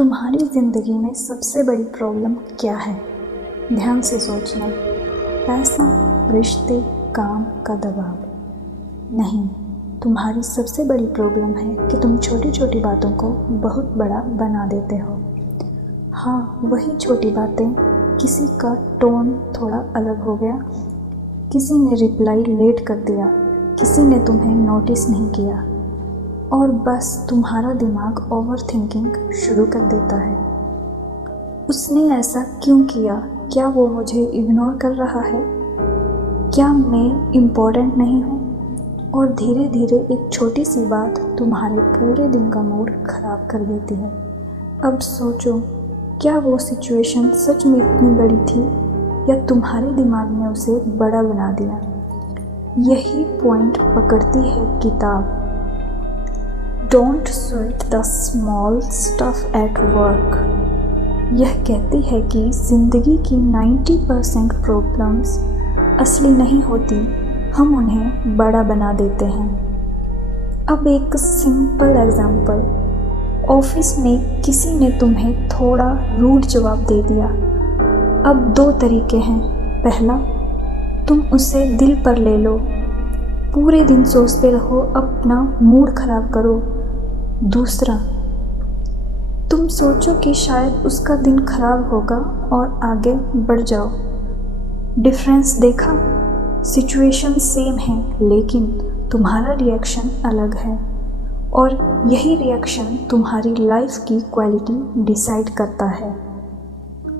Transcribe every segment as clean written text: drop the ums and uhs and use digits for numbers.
तुम्हारी ज़िंदगी में सबसे बड़ी प्रॉब्लम क्या है? ध्यान से सोचना। पैसा, रिश्ते, काम का दबाव? नहीं, तुम्हारी सबसे बड़ी प्रॉब्लम है कि तुम छोटी छोटी बातों को बहुत बड़ा बना देते हो। हाँ, वही छोटी बातें। किसी का टोन थोड़ा अलग हो गया, किसी ने रिप्लाई लेट कर दिया, किसी ने तुम्हें नोटिस नहीं किया और बस तुम्हारा दिमाग ओवर थिंकिंग शुरू कर देता है। उसने ऐसा क्यों किया? क्या वो मुझे इग्नोर कर रहा है? क्या मैं इम्पोर्टेंट नहीं हूँ? और धीरे धीरे एक छोटी सी बात तुम्हारे पूरे दिन का मूड खराब कर देती है। अब सोचो, क्या वो सिचुएशन सच में इतनी बड़ी थी या तुम्हारे दिमाग ने उसे बड़ा बना दिया? यही पॉइंट पकड़ती है किताब don't sweat the small stuff at work. यह कहती है कि ज़िंदगी की 90% प्रॉब्लम्स असली नहीं होती, हम उन्हें बड़ा बना देते हैं। अब एक सिंपल एग्जांपल, ऑफिस में किसी ने तुम्हें थोड़ा रूड जवाब दे दिया। अब दो तरीके हैं। पहला, तुम उसे दिल पर ले लो, पूरे दिन सोचते रहो, अपना मूड खराब करो। दूसरा, तुम सोचो कि शायद उसका दिन खराब होगा और आगे बढ़ जाओ। डिफरेंस देखा? सिचुएशन सेम है लेकिन तुम्हारा रिएक्शन अलग है और यही रिएक्शन तुम्हारी लाइफ की क्वालिटी डिसाइड करता है।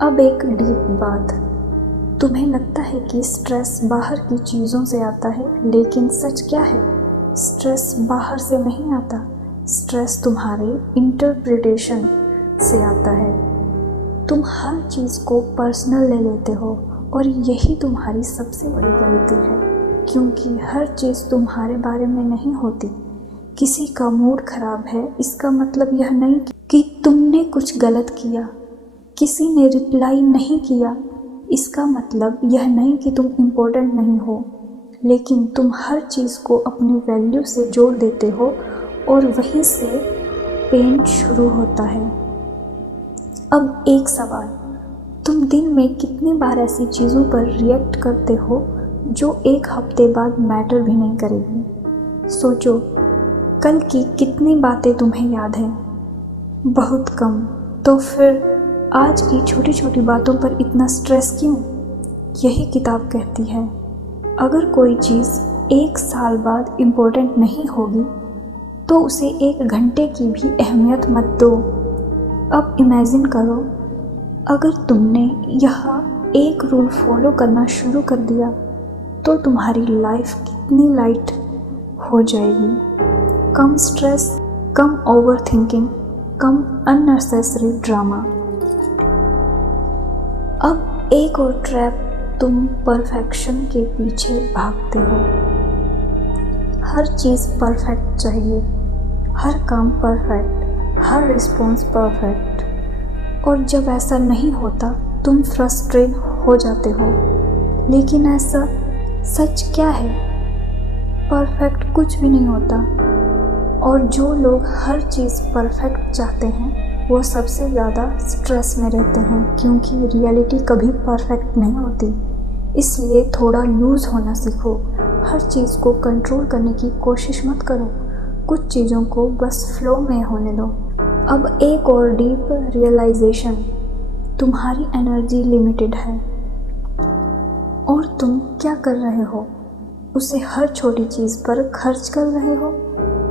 अब एक डीप बात, तुम्हें लगता है कि स्ट्रेस बाहर की चीज़ों से आता है, लेकिन सच क्या है? स्ट्रेस बाहर से नहीं आता, स्ट्रेस तुम्हारे इंटरप्रिटेशन से आता है। तुम हर चीज़ को पर्सनल ले लेते हो और यही तुम्हारी सबसे बड़ी गलती है, क्योंकि हर चीज़ तुम्हारे बारे में नहीं होती। किसी का मूड खराब है, इसका मतलब यह नहीं कि तुमने कुछ गलत किया। किसी ने रिप्लाई नहीं किया, इसका मतलब यह नहीं कि तुम इम्पोर्टेंट नहीं हो, लेकिन तुम हर चीज़ को अपनी वैल्यू से जोड़ देते हो और वहीं से पेन शुरू होता है। अब एक सवाल, तुम दिन में कितनी बार ऐसी चीज़ों पर रिएक्ट करते हो जो एक हफ्ते बाद मैटर भी नहीं करेगी? सोचो, कल की कितनी बातें तुम्हें याद हैं? बहुत कम। तो फिर आज की छोटी छोटी बातों पर इतना स्ट्रेस क्यों? यही किताब कहती है, अगर कोई चीज़ 1 साल बाद इम्पोर्टेंट नहीं होगी तो उसे 1 घंटे की भी अहमियत मत दो। अब इमेजिन करो, अगर तुमने यह एक रूल फॉलो करना शुरू कर दिया तो तुम्हारी लाइफ कितनी लाइट हो जाएगी। कम स्ट्रेस, कम ओवर थिंकिंग, कम अननेसेसरी ड्रामा। अब एक और ट्रैप, तुम परफेक्शन के पीछे भागते हो। हर चीज़ परफेक्ट चाहिए, हर काम परफेक्ट, हर रिस्पॉन्स परफेक्ट। और जब ऐसा नहीं होता तुम फ्रस्ट्रेट हो जाते हो। लेकिन ऐसा सच क्या है? परफेक्ट कुछ भी नहीं होता। और जो लोग हर चीज़ परफेक्ट चाहते हैं वो सबसे ज़्यादा स्ट्रेस में रहते हैं, क्योंकि रियलिटी कभी परफेक्ट नहीं होती। इसलिए थोड़ा लूज़ होना सीखो। हर चीज़ को कंट्रोल करने की कोशिश मत करो, कुछ चीज़ों को बस फ्लो में होने दो। अब एक और डीप रियलाइजेशन, तुम्हारी एनर्जी लिमिटेड है और तुम क्या कर रहे हो? उसे हर छोटी चीज़ पर खर्च कर रहे हो।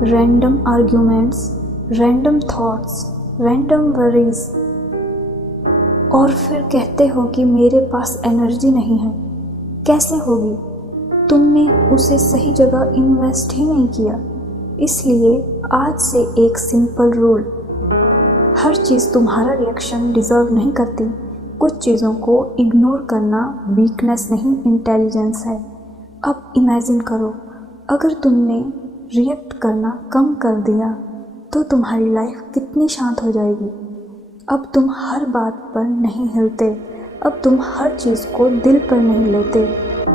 Random arguments, random thoughts, random worries, और फिर कहते हो कि मेरे पास एनर्जी नहीं है। कैसे होगी? तुमने उसे सही जगह इन्वेस्ट ही नहीं किया। इसलिए आज से एक सिंपल रूल, हर चीज़ तुम्हारा रिएक्शन डिज़र्व नहीं करती। कुछ चीज़ों को इग्नोर करना वीकनेस नहीं, इंटेलिजेंस है। अब इमेजिन करो, अगर तुमने रिएक्ट करना कम कर दिया तो तुम्हारी लाइफ कितनी शांत हो जाएगी। अब तुम हर बात पर नहीं हिलते, अब तुम हर चीज़ को दिल पर नहीं लेते।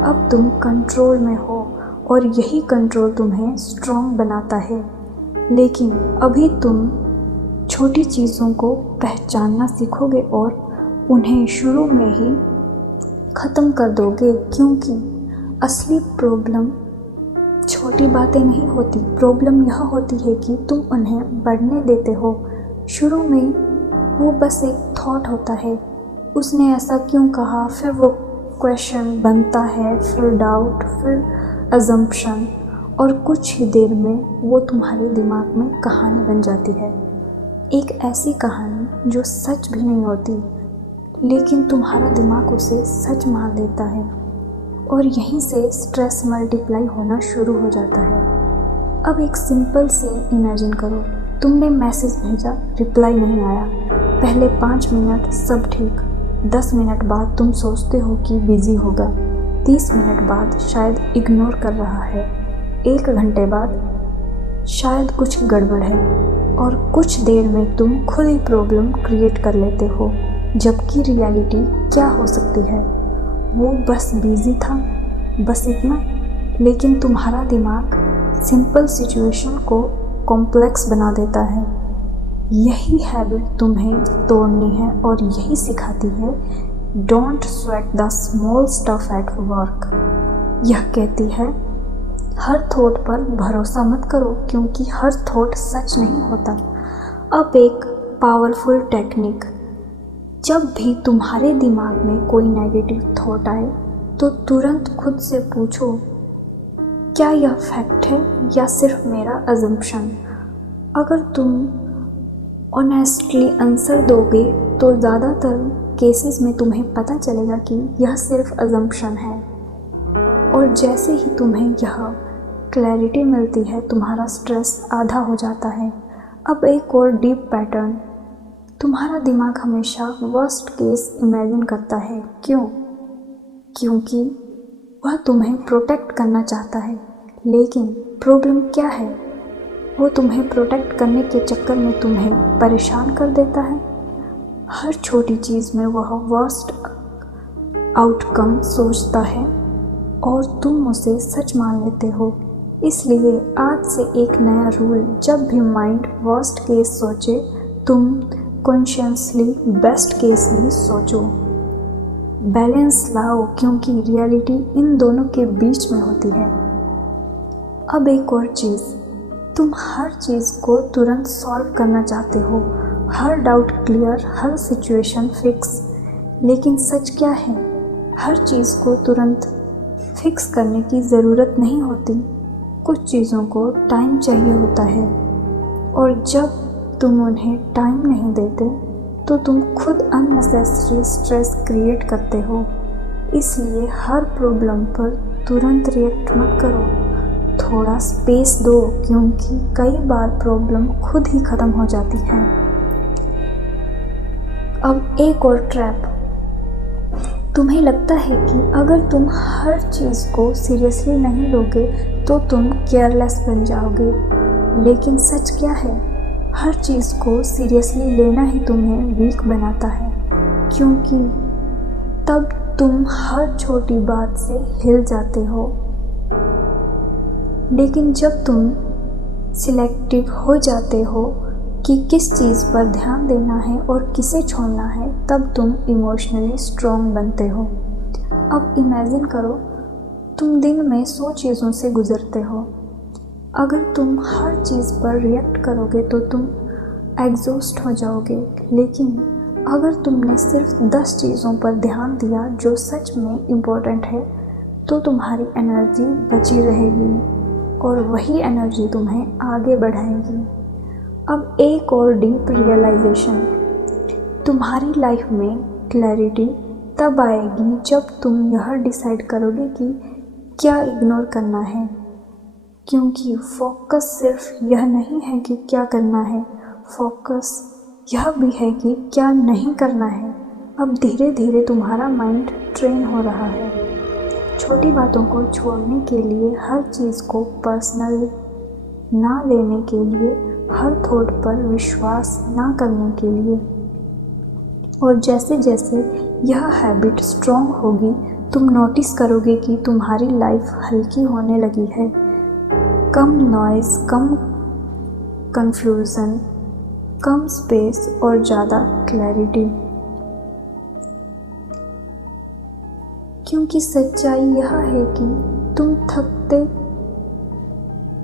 अब तुम कंट्रोल में हो और यही कंट्रोल तुम्हें स्ट्रॉन्ग बनाता है। लेकिन अभी तुम छोटी चीज़ों को पहचानना सीखोगे और उन्हें शुरू में ही ख़त्म कर दोगे, क्योंकि असली प्रॉब्लम छोटी बातें नहीं होती। प्रॉब्लम यह होती है कि तुम उन्हें बढ़ने देते हो। शुरू में वो बस एक थॉट होता है, उसने ऐसा क्यों कहा, फिर वो क्वेश्चन बनता है, फिर डाउट, फिर अजम्पशन, और कुछ ही देर में वो तुम्हारे दिमाग में कहानी बन जाती है। एक ऐसी कहानी जो सच भी नहीं होती, लेकिन तुम्हारा दिमाग उसे सच मान लेता है, और यहीं से स्ट्रेस मल्टीप्लाई होना शुरू हो जाता है। अब एक सिंपल से इमेजिन करो, तुमने मैसेज भेजा, रिप्लाई नहीं आया। पहले 5 मिनट सब ठीक, 10 मिनट बाद तुम सोचते हो कि बिजी होगा, 30 मिनट बाद शायद इग्नोर कर रहा है, 1 घंटे बाद शायद कुछ गड़बड़ है, और कुछ देर में तुम खुद ही प्रॉब्लम क्रिएट कर लेते हो। जबकि रियलिटी क्या हो सकती है, वो बस बिजी था, बस इतना। लेकिन तुम्हारा दिमाग सिंपल सिचुएशन को कॉम्प्लेक्स बना देता है। यही हैबिट तुम्हें तोड़नी है, और यही सिखाती है don't sweat the small stuff at work. यह कहती है हर थॉट पर भरोसा मत करो, क्योंकि हर थॉट सच नहीं होता। अब एक पावरफुल टेक्निक, जब भी तुम्हारे दिमाग में कोई नेगेटिव थॉट आए तो तुरंत खुद से पूछो, क्या यह फैक्ट है या सिर्फ मेरा अजम्पशन। अगर तुम ऑनेस्टली आंसर दोगे तो ज़्यादातर केसेस में तुम्हें पता चलेगा कि यह सिर्फ अजम्पशन है, और जैसे ही तुम्हें यह क्लैरिटी मिलती है, तुम्हारा स्ट्रेस आधा हो जाता है। अब एक और डीप पैटर्न, तुम्हारा दिमाग हमेशा वर्स्ट केस इमेजिन करता है। क्यों? क्योंकि वह तुम्हें प्रोटेक्ट करना चाहता है। लेकिन प्रॉब्लम क्या है, वो तुम्हें प्रोटेक्ट करने के चक्कर में तुम्हें परेशान कर देता है। हर छोटी चीज़ में वह वर्स्ट आउटकम सोचता है, और तुम उसे सच मान लेते हो। इसलिए आज से एक नया रूल, जब भी माइंड वर्स्ट केस सोचे, तुम कॉन्शियसली बेस्ट केस ही सोचो। बैलेंस लाओ, क्योंकि रियलिटी इन दोनों के बीच में होती है। अब एक और चीज़, तुम हर चीज़ को तुरंत सॉल्व करना चाहते हो, हर डाउट क्लियर, हर सिचुएशन फिक्स। लेकिन सच क्या है, हर चीज़ को तुरंत फिक्स करने की ज़रूरत नहीं होती। कुछ चीज़ों को टाइम चाहिए होता है, और जब तुम उन्हें टाइम नहीं देते तो तुम खुद अननेसेसरी स्ट्रेस क्रिएट करते हो। इसलिए हर प्रॉब्लम पर तुरंत रिएक्ट मत करो, थोड़ा स्पेस दो, क्योंकि कई बार प्रॉब्लम खुद ही ख़त्म हो जाती है। अब एक और ट्रैप, तुम्हें लगता है कि अगर तुम हर चीज़ को सीरियसली नहीं लोगे तो तुम केयरलेस बन जाओगे। लेकिन सच क्या है, हर चीज़ को सीरियसली लेना ही तुम्हें वीक बनाता है, क्योंकि तब तुम हर छोटी बात से हिल जाते हो। लेकिन जब तुम सिलेक्टिव हो जाते हो कि किस चीज़ पर ध्यान देना है और किसे छोड़ना है, तब तुम इमोशनली स्ट्रॉन्ग बनते हो। अब इमेजिन करो, तुम दिन में 100 चीज़ों से गुजरते हो। अगर तुम हर चीज़ पर रिएक्ट करोगे तो तुम एग्जॉस्ट हो जाओगे। लेकिन अगर तुमने सिर्फ 10 चीज़ों पर ध्यान दिया जो सच में इम्पोर्टेंट है, तो तुम्हारी एनर्जी बची रहेगी, और वही एनर्जी तुम्हें आगे बढ़ाएगी। अब एक और डीप रियलाइजेशन, तुम्हारी लाइफ में क्लैरिटी तब आएगी जब तुम यह डिसाइड करोगे कि क्या इग्नोर करना है। क्योंकि फोकस सिर्फ यह नहीं है कि क्या करना है, फोकस यह भी है कि क्या नहीं करना है। अब धीरे धीरे तुम्हारा माइंड ट्रेन हो रहा है, छोटी बातों को छोड़ने के लिए, हर चीज़ को पर्सनल ना लेने के लिए, हर थॉट पर विश्वास ना करने के लिए। और जैसे जैसे यह हैबिट स्ट्रॉन्ग होगी, तुम नोटिस करोगे कि तुम्हारी लाइफ हल्की होने लगी है। कम नॉइज़, कम कंफ्यूजन, कम स्पेस और ज़्यादा क्लैरिटी। क्योंकि सच्चाई यह है कि तुम थकते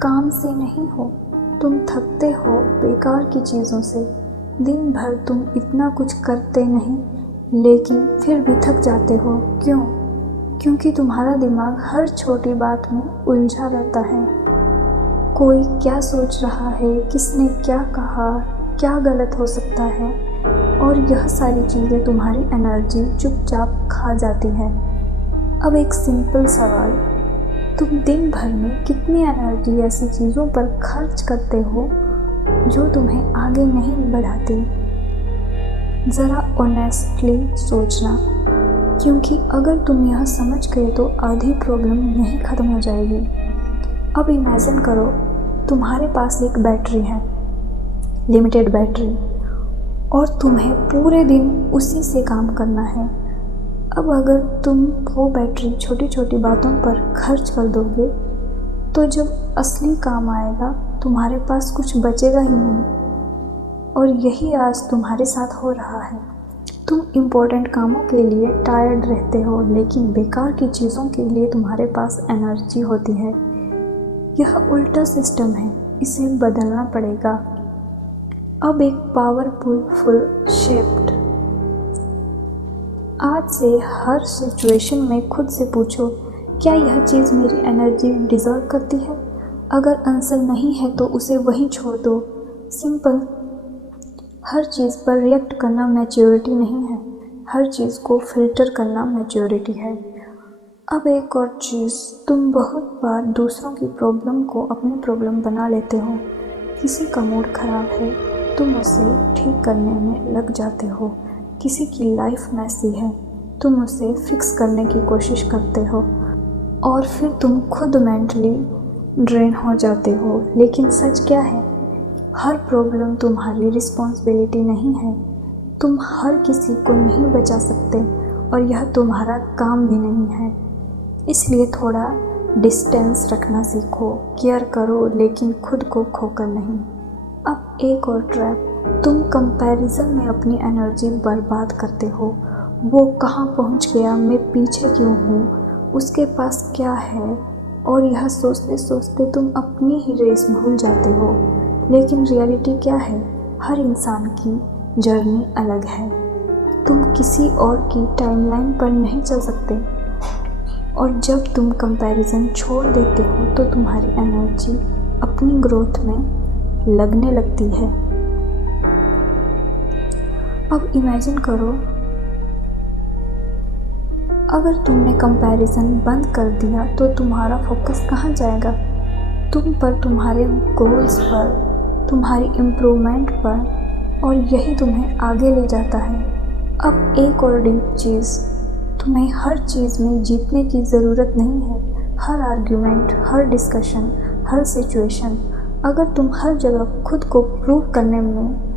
काम से नहीं हो, तुम थकते हो बेकार की चीज़ों से। दिन भर तुम इतना कुछ करते नहीं, लेकिन फिर भी थक जाते हो। क्यों? क्योंकि तुम्हारा दिमाग हर छोटी बात में उलझा रहता है। कोई क्या सोच रहा है, किसने क्या कहा, क्या गलत हो सकता है, और यह सारी चीज़ें तुम्हारी एनर्जी चुपचाप खा जाती है। अब एक सिंपल सवाल, तुम दिन भर में कितनी एनर्जी ऐसी चीज़ों पर खर्च करते हो जो तुम्हें आगे नहीं बढ़ाती? ज़रा ऑनेस्टली सोचना, क्योंकि अगर तुम यह समझ गए तो आधी प्रॉब्लम यहीं ख़त्म हो जाएगी। अब इमेजिन करो, तुम्हारे पास एक बैटरी है, लिमिटेड बैटरी, और तुम्हें पूरे दिन उसी से काम करना है। अब अगर तुम वो बैटरी छोटी छोटी बातों पर खर्च कर दोगे तो जब असली काम आएगा तुम्हारे पास कुछ बचेगा ही नहीं। और यही आज तुम्हारे साथ हो रहा है। तुम इम्पोर्टेंट कामों के लिए टायर्ड रहते हो, लेकिन बेकार की चीज़ों के लिए तुम्हारे पास एनर्जी होती है। यह उल्टा सिस्टम है, इसे बदलना पड़ेगा। अब एक पावरफुल शिफ्ट। आज से हर सिचुएशन में खुद से पूछो, क्या यह चीज़ मेरी एनर्जी डिज़र्व करती है? अगर आंसर नहीं है तो उसे वहीं छोड़ दो। सिंपल। हर चीज़ पर रिएक्ट करना मैच्योरिटी नहीं है, हर चीज़ को फिल्टर करना मैच्योरिटी है। अब एक और चीज़, तुम बहुत बार दूसरों की प्रॉब्लम को अपनी प्रॉब्लम बना लेते हो। किसी का मूड ख़राब है, तुम उसे ठीक करने में लग जाते हो। किसी की लाइफ मैसी है, तुम उसे फिक्स करने की कोशिश करते हो, और फिर तुम खुद मेंटली ड्रेन हो जाते हो। लेकिन सच क्या है? हर प्रॉब्लम तुम्हारी रिस्पॉन्सिबिलिटी नहीं है। तुम हर किसी को नहीं बचा सकते, और यह तुम्हारा काम भी नहीं है। इसलिए थोड़ा डिस्टेंस रखना सीखो, केयर करो, लेकिन खुद को खोकर नहीं। अब एक और ट्रैप, तुम कंपैरिजन में अपनी एनर्जी बर्बाद करते हो। वो कहाँ पहुँच गया, मैं पीछे क्यों हूँ, उसके पास क्या है, और यह सोचते सोचते तुम अपनी ही रेस भूल जाते हो। लेकिन रियलिटी क्या है? हर इंसान की जर्नी अलग है। तुम किसी और की टाइमलाइन पर नहीं चल सकते, और जब तुम कंपैरिजन छोड़ देते हो तो तुम्हारी एनर्जी अपनी ग्रोथ में लगने लगती है। अब इमेजिन करो, अगर तुमने कंपैरिजन बंद कर दिया तो तुम्हारा फोकस कहाँ जाएगा? तुम पर, तुम्हारे गोल्स पर, तुम्हारी इम्प्रूवमेंट पर, और यही तुम्हें आगे ले जाता है। अब एक और डीप चीज़, तुम्हें हर चीज़ में जीतने की ज़रूरत नहीं है। हर आर्ग्यूमेंट, हर डिस्कशन, हर सिचुएशन, अगर तुम हर जगह खुद को प्रूव करने में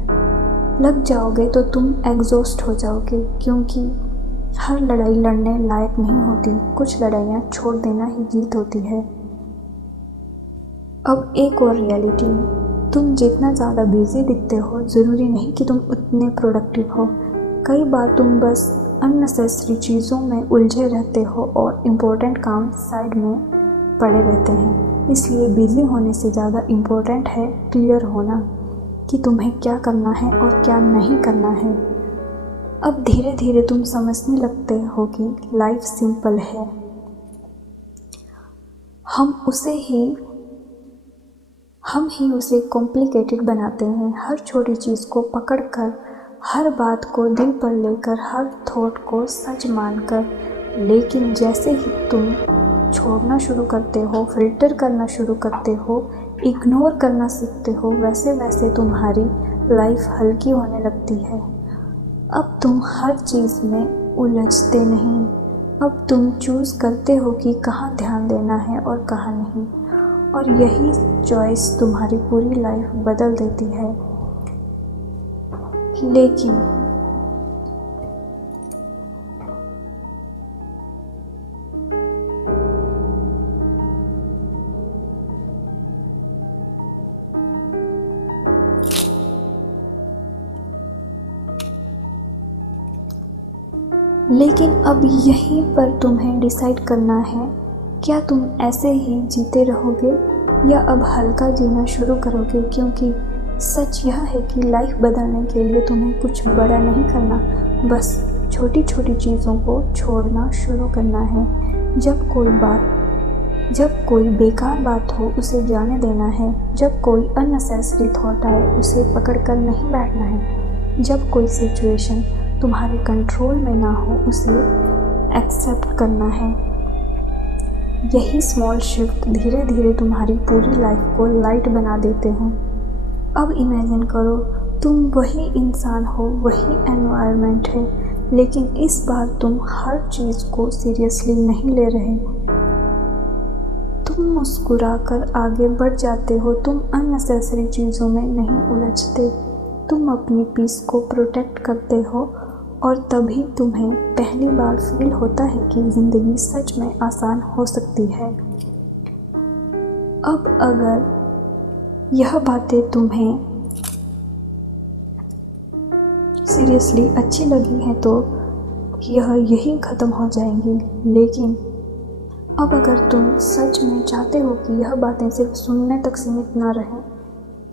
लग जाओगे तो तुम एग्जॉस्ट हो जाओगे, क्योंकि हर लड़ाई लड़ने लायक नहीं होती। कुछ लड़ाइयाँ छोड़ देना ही जीत होती है। अब एक और रियलिटी, तुम जितना ज़्यादा बिजी दिखते हो ज़रूरी नहीं कि तुम उतने प्रोडक्टिव हो। कई बार तुम बस अननेसेसरी चीज़ों में उलझे रहते हो और इम्पोर्टेंट काम साइड में पड़े रहते हैं। इसलिए बिजी होने से ज़्यादा इम्पोर्टेंट है क्लियर होना कि तुम्हें क्या करना है और क्या नहीं करना है। अब धीरे धीरे तुम समझने लगते हो कि लाइफ सिंपल है, हम ही उसे कॉम्प्लिकेटेड बनाते हैं। हर छोटी चीज़ को पकड़कर, हर बात को दिल पर लेकर, हर थॉट को सच मानकर। लेकिन जैसे ही तुम छोड़ना शुरू करते हो, फिल्टर करना शुरू करते हो, इग्नोर करना सीखते हो, वैसे वैसे तुम्हारी लाइफ हल्की होने लगती है। अब तुम हर चीज़ में उलझते नहीं। अब तुम चूज़ करते हो कि कहाँ ध्यान देना है और कहाँ नहीं, और यही चॉइस तुम्हारी पूरी लाइफ बदल देती है। लेकिन लेकिन अब यहीं पर तुम्हें डिसाइड करना है, क्या तुम ऐसे ही जीते रहोगे या अब हल्का जीना शुरू करोगे। क्योंकि सच यह है कि लाइफ बदलने के लिए तुम्हें कुछ बड़ा नहीं करना, बस छोटी छोटी चीज़ों को छोड़ना शुरू करना है। जब कोई बेकार बात हो उसे जाने देना है। जब कोई अननेसेसरी थॉट आए उसे पकड़ कर नहीं बैठना है। जब कोई सिचुएशन तुम्हारे कंट्रोल में ना हो उसे एक्सेप्ट करना है। यही स्मॉल शिफ्ट धीरे धीरे तुम्हारी पूरी लाइफ को लाइट बना देते हैं। अब इमेजिन करो तुम वही इंसान हो, वही एनवायरनमेंट है, लेकिन इस बार तुम हर चीज़ को सीरियसली नहीं ले रहे। तुम मुस्कुरा कर आगे बढ़ जाते हो, तुम अननेसेसरी चीज़ों में नहीं उलझते, तुम अपनी पीस को प्रोटेक्ट करते हो। और तभी तुम्हें पहली बार फील होता है कि ज़िंदगी सच में आसान हो सकती है। अब अगर यह बातें तुम्हें सीरियसली अच्छी लगी हैं तो यह यहीं ख़त्म हो जाएंगी। लेकिन अब अगर तुम सच में चाहते हो कि यह बातें सिर्फ सुनने तक सीमित ना रहें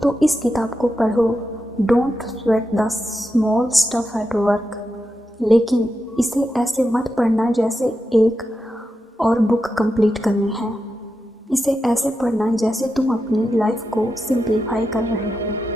तो इस किताब को पढ़ो। Don't sweat the small stuff at work. लेकिन इसे ऐसे मत पढ़ना जैसे एक और बुक कंप्लीट करनी है। इसे ऐसे पढ़ना जैसे तुम अपनी लाइफ को सिंप्लीफाई कर रहे हो।